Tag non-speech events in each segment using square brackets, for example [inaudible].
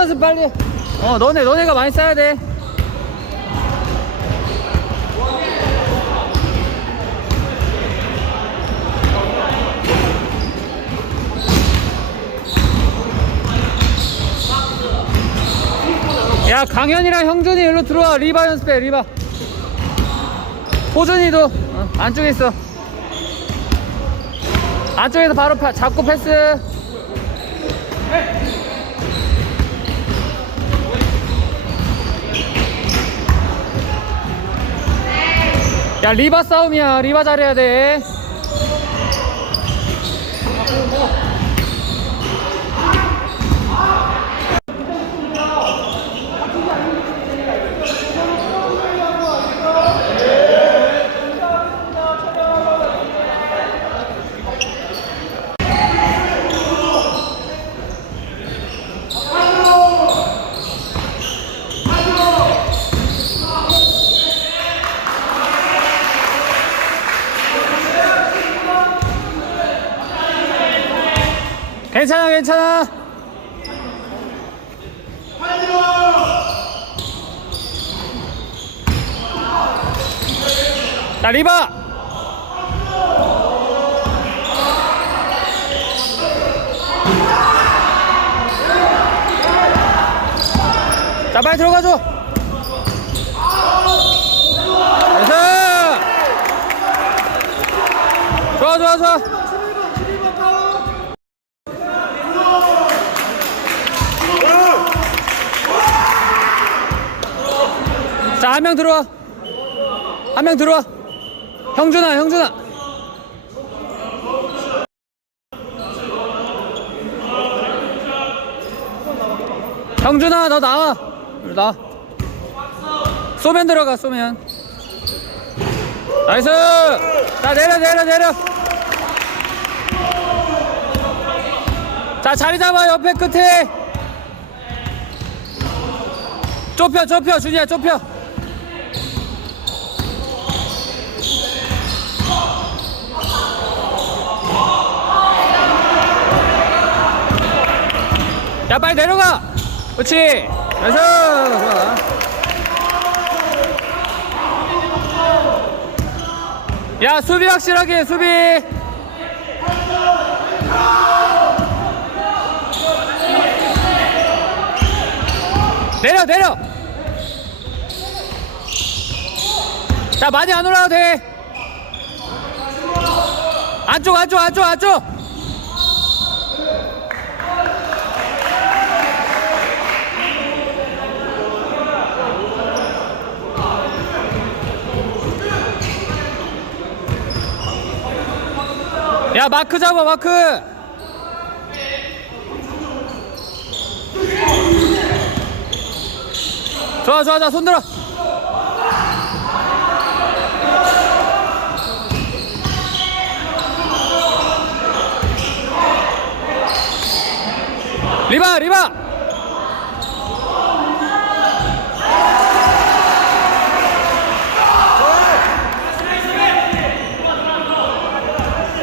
연습 빨리. 어, 너네, 너네가 많이 써야 돼. 야, 강현이랑 형준이 일로 들어와. 리바 연습해, 리바. 호준이도 어, 안쪽에 있어. 안쪽에서 바로 파- 잡고 패스. 야 리바 싸움이야. 리바 잘해야 돼 괜찮아 괜찮아. 자 리바. 자 빨리 들어가줘. 나이스! 좋아 좋아 좋아 자, 한 명 들어와. 한 명 들어와. 형준아, 형준아. 형준아, 너 나와. 나와. 쏘면 들어가, 쏘면. 나이스! 자, 내려, 내려, 내려. 자, 자리 잡아, 옆에 끝에. 좁혀, 좁혀, 준이야, 좁혀. 야 빨리 내려가! 그렇지! 나이스! 좋아. 야 수비 확실하게 해, 수비! 내려 내려! 자 많이 안 올라와도 돼! 안쪽 안쪽 안쪽 안쪽 야 마크 잡아 마크! 좋아 좋아 좋아 손 들어! 리바 리바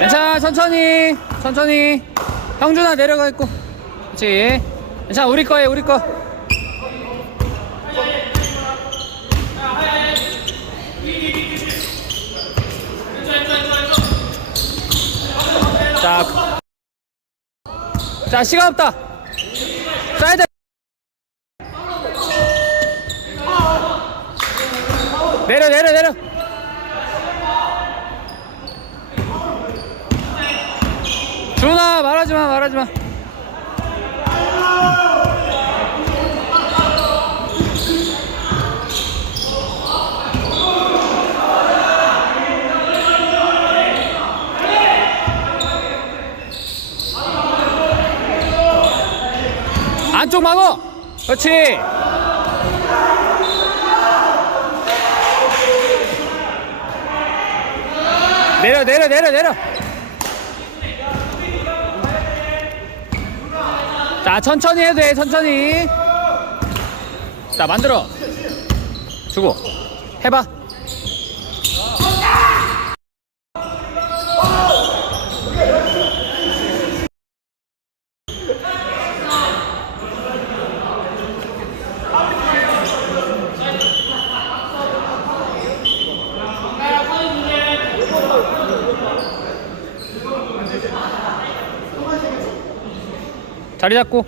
괜찮아 천천히 천천히. 형준아 내려가 있고. 그렇지 괜찮아 우리 거에 우리 거. 자, 자 시간 없다. 쏴야 돼. 내려 내려 내려 준아 말하지 마. 안쪽 막어. 그렇지. 내려 내려 내려 내려. 자 천천히 해도 돼 천천히. 자 만들어. 주고. 해봐 자리 잡고.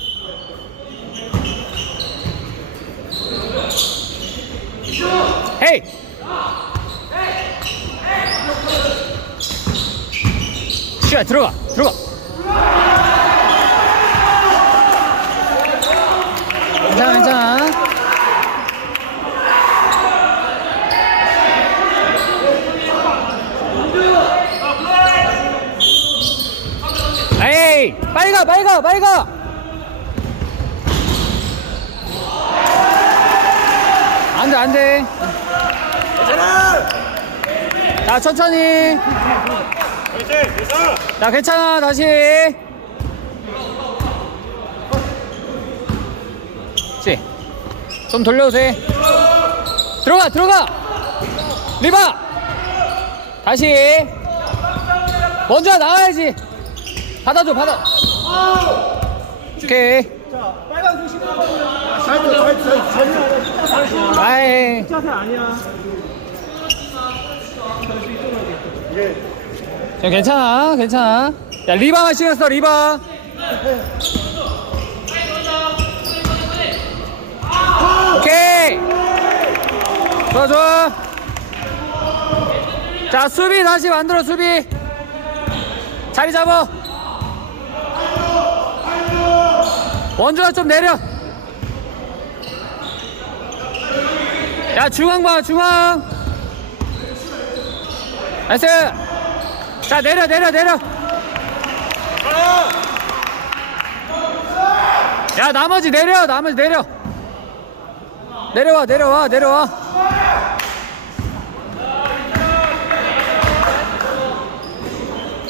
헤이! 시야 들어가 들어가 괜찮아 괜찮아 빨리 가 빨리 가 빨리 가 안돼 안돼? 자 천천히. 자 괜찮아 다시. 그렇지. 좀돼 들어가 들어가. 리바. 다시. 먼저 나와야지. 받아줘 받아. 오케이 아이 자세 아니야. 자, 괜찮아, 괜찮아. 야, 리바만 신경 써, 리바. 오케이. 좋아, 좋아. 자, 수비 다시 만들어, 수비. 자리 잡아. 원주가 좀 내려. 야, 중앙 봐, 중앙. 나이스. 자 내려 내려 내려 야 나머지 내려 나머지 내려 내려와 내려와 내려와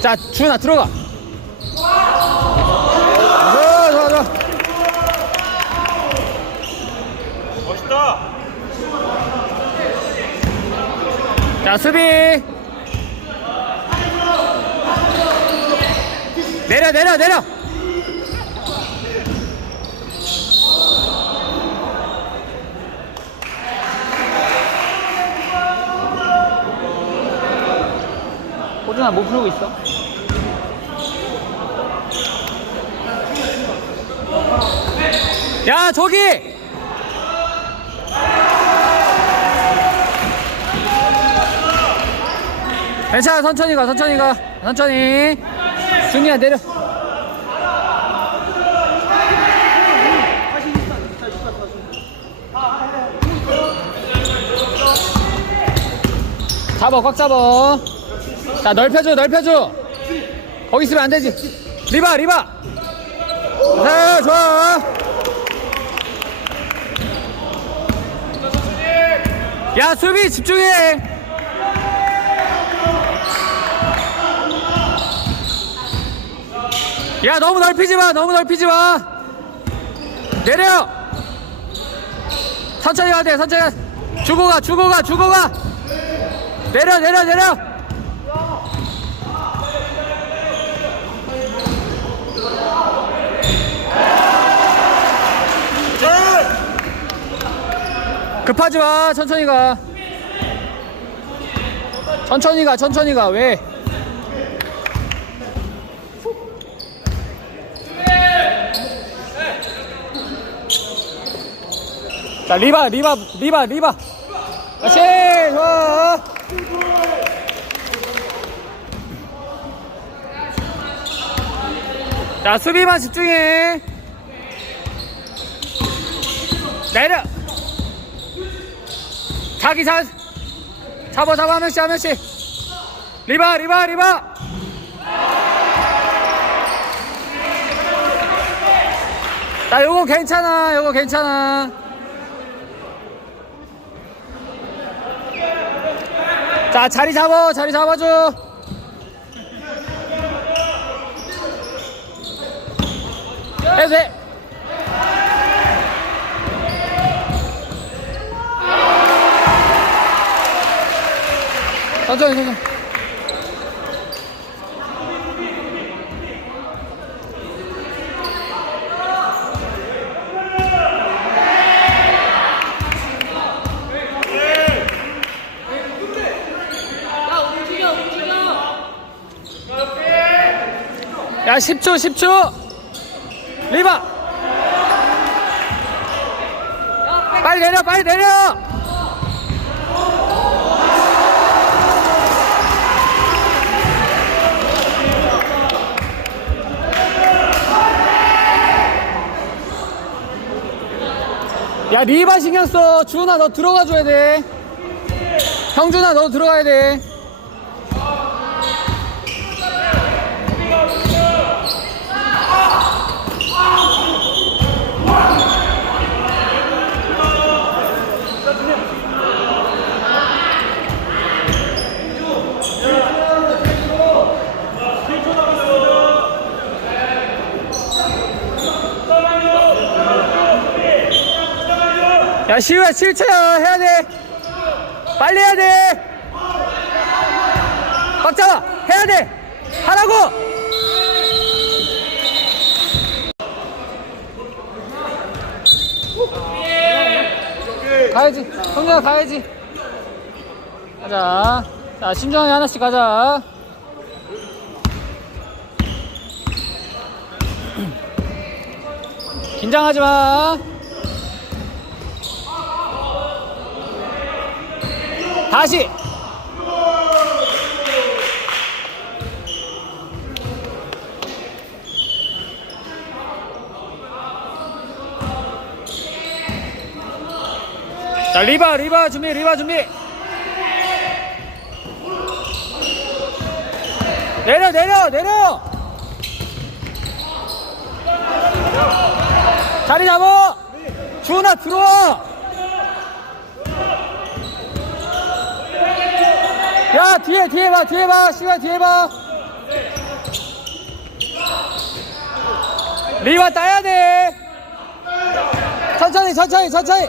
자 주은아 들어가 좋아 좋아 좋아 멋있다. 자 수비. 내려 내려 내려. 호준아 뭐 풀고 있어? 야 저기 괜찮아 천천히 가 천천히 가. 천천히. 준이야 내려. 잡아 꽉 잡아. 자 넓혀줘 넓혀줘. 거기 있으면 안 되지. 리바 리바. 네 좋아. 야 수비 집중해 야 너무 넓히지 마 너무 넓히지 마. 내려! 천천히 가야 돼 천천히 가 주고 가 주고 가 주고 가. 내려 내려 내려. 급하지 마 천천히 가. 천천히 가 천천히 가왜 자 리바 리바 리바 리바. 다시 좋아. 자 수비만 집중해. 내려. 자기 자 잡아 잡아 한 명씩. 리바 리바 리바. 자 요거 괜찮아 요거 괜찮아 자 자리 잡아 자리 잡아줘. 해도 돼. 천천히 천천히 야 10초 10초. 리바. 빨리 내려 빨리 내려. 야 리바 신경 써. 주은아 너 들어가 줘야 돼. 형준아 너 들어가야 돼 야 시우야 7초야 해야 돼. 빨리 해야 돼. 꽉 잡아 해야 돼. 하라고! 가야지. 성준아 가야지. 가자. 자 신중하게 하나씩 가자. [clears throat] 긴장하지 마 다시. 자 리바 리바 준비 리바 준비. 내려 내려 내려. 자리 잡어 주은아 들어와 야 뒤에 뒤에 봐 뒤에 봐. 시간 뒤에 봐. 리바 따야 돼. 천천히 천천히 천천히.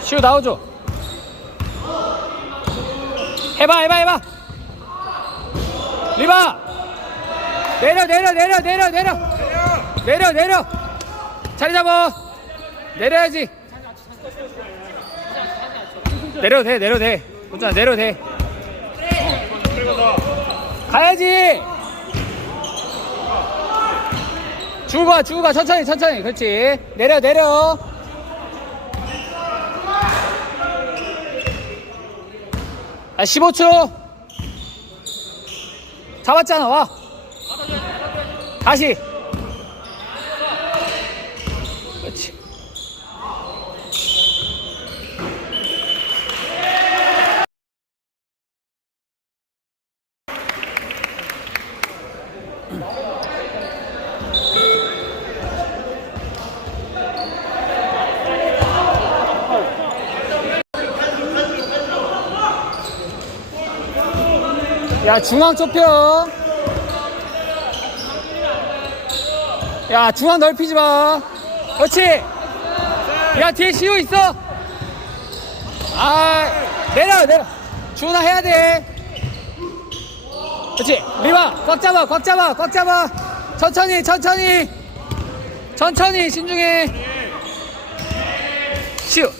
시우 나오죠? 해봐 해봐 해봐. 리바! 내려 내려 내려 내려 내려. 내려 내려 자리 잡아. 내려야지. 내려도 돼 내려도 돼. 괜찮아 내려도 돼. 가야지. 주고 가 주고 가 천천히 천천히. 그렇지. 내려 내려. 아 15초. 잡았잖아 와. 다시 야 중앙 좁혀. 야 중앙 넓히지 마. 그렇지. 야 뒤에 시우 있어. 아 내려 내려. 주은아 해야 돼. 그렇지. 리바 꽉 잡아 꽉 잡아 꽉 잡아. 천천히 천천히. 천천히 신중해 시우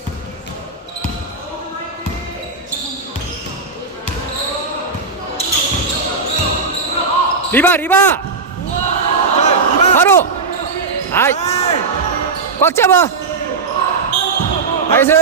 리바 리바! 바로! 아이 꽉 잡아! 나이스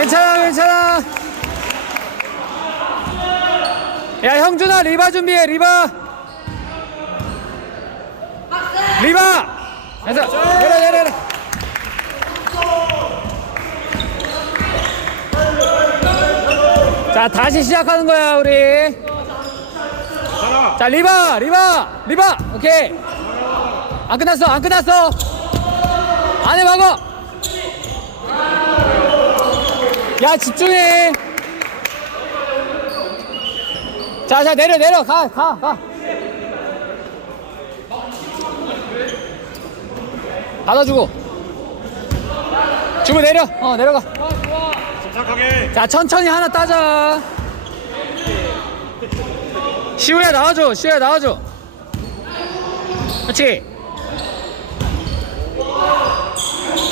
괜찮아 괜찮아 야 형준아 리바 준비해 리바. 리바. 그래서 내려 내려. 자자 다시 시작하는 거야 우리. 자 리바 리바 리바. 오케이. 안 끝났어 안 끝났어. 안에 막어. 야 집중해 자 자 내려 내려. 가 가 가. 받아주고. 주고 내려. 어 내려가. 침착하게. 자 천천히 하나 따자. 시우야 나와줘. 시우야 나와줘. 그렇지.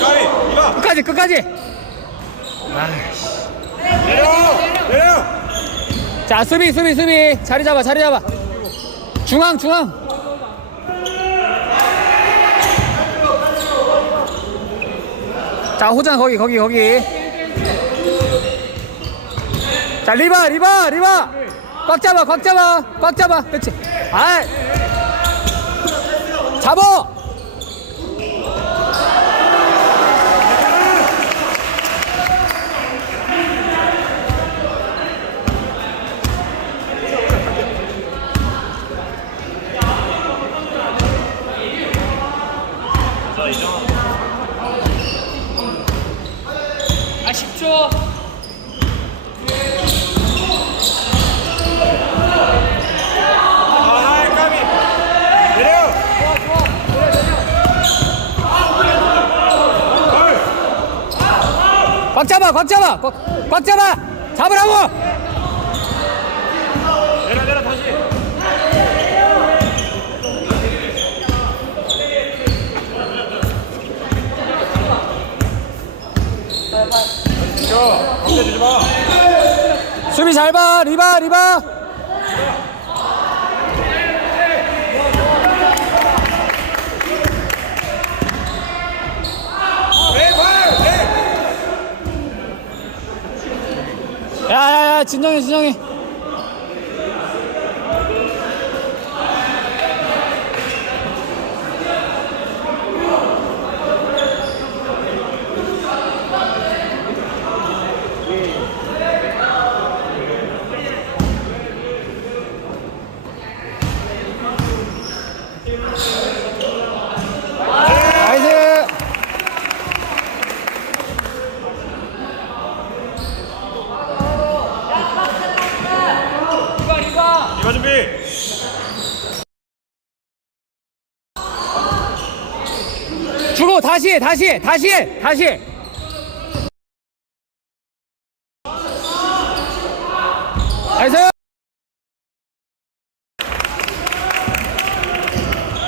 까비 이봐. 끝까지 끝까지. 내려 내려 자 수비 수비 수비. 자리 잡아 자리 잡아. 중앙 중앙. 자 호장 거기 거기 거기. 자 리바 리바 리바. 꽉 잡아 꽉 잡아 꽉 잡아. 그렇지 아. 잡어 아 10초 아 까비 내려 꽉 잡아 꽉 잡아 꽉, 꽉 잡아. 잡으라고. 내려 내려 다시. 저 가운데 주지 마. 수비 잘 봐 리바 리바 왼발 네 야야야 진정해 진정해 나이스 리바 리바 이봐 준비 주고 다시 해 다시 해 다시. 나이스.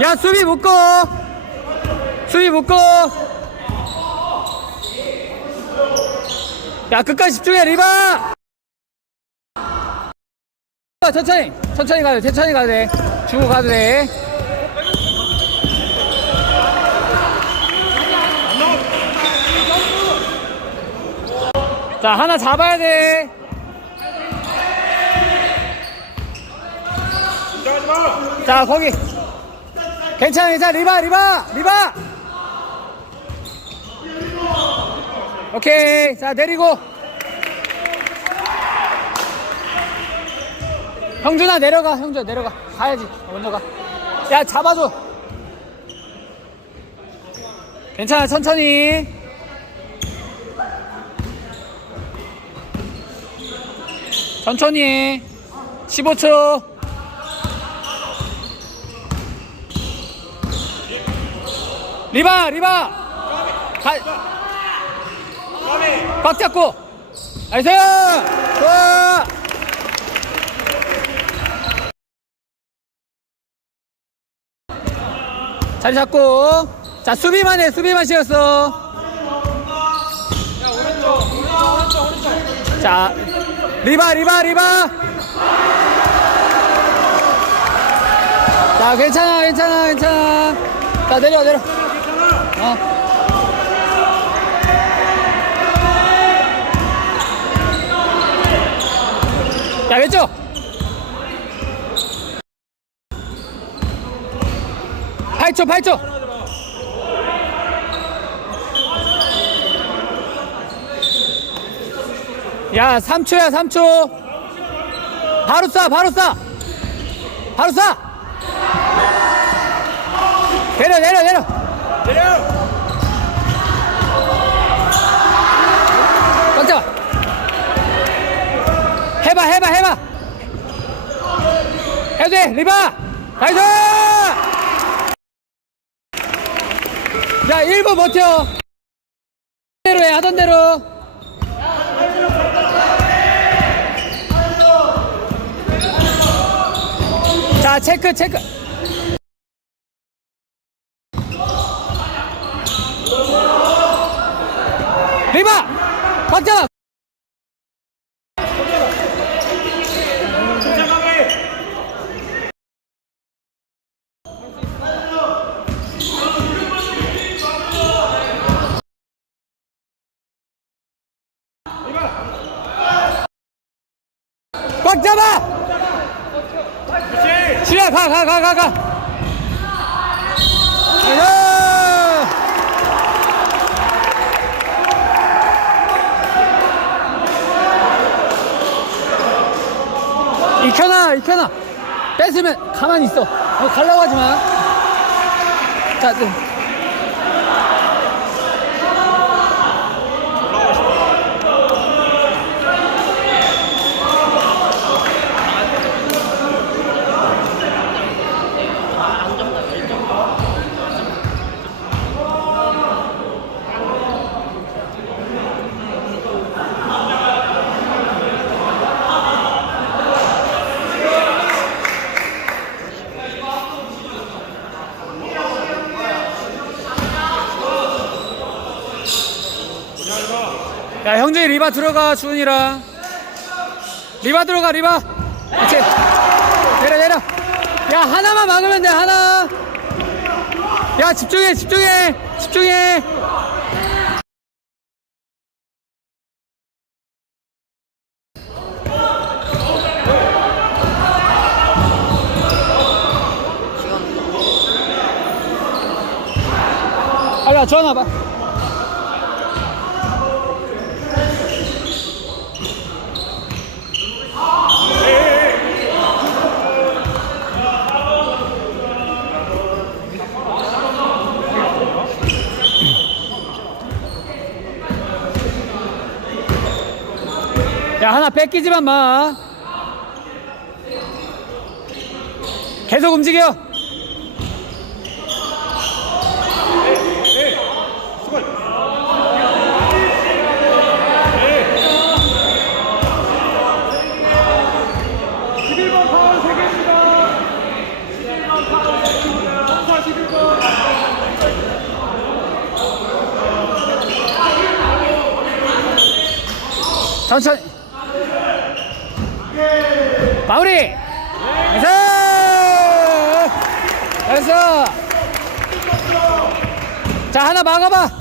야 수비 묶어. 수비 묶어. 야 끝까지 집중해 리바. 천천히 천천히 가도 돼 천천히 가도 돼. 주고 가도 돼 자 하나 잡아야 돼. 자 거기. 괜찮아 괜찮아. 리바 리바 리바. 오케이. 자 내리고. 형준아 내려가. 형준아 내려가. 가야지. 먼저 가 야 잡아줘. 괜찮아 천천히 천천히 해. 15초. 리바 리바. 가, 꽉 잡고. 나이스. 좋아. 자리 잡고. 자 수비만 해. 수비만 시켰어. 자 리바 리바 리바. 자 괜찮아 괜찮아 괜찮아. 자 내려 내려. 어. 자 왼쪽. 팔초 팔초 야 3초야 3초. 바로 쏴 바로 쏴. 바로 쏴. 내려 내려 내려. 내려. 꽉 잡아. 해봐 해봐 해봐. 해도 돼 리바. 나이스! 야 1분 버텨. 대로 해 하던 대로 자 체크 체크. 리바! 꽉 잡아 침착하게 꽉 잡아 그렇지 시야 가가가 가 가 익혀놔 익혀놔. 뺏으면 가만히 있어. 어, 가려고 하지 마. 자, 네. 리바 들어가 주은이랑 리바 들어가 리바. 그렇지 내려 내려. 야 하나만 막으면 돼 하나. 야 집중해 집중해 집중해. 와 전화 봐 야 하나 뺏기지만 마. 계속 움직여. 천천히 마무리 나이스 잘했어 자 하나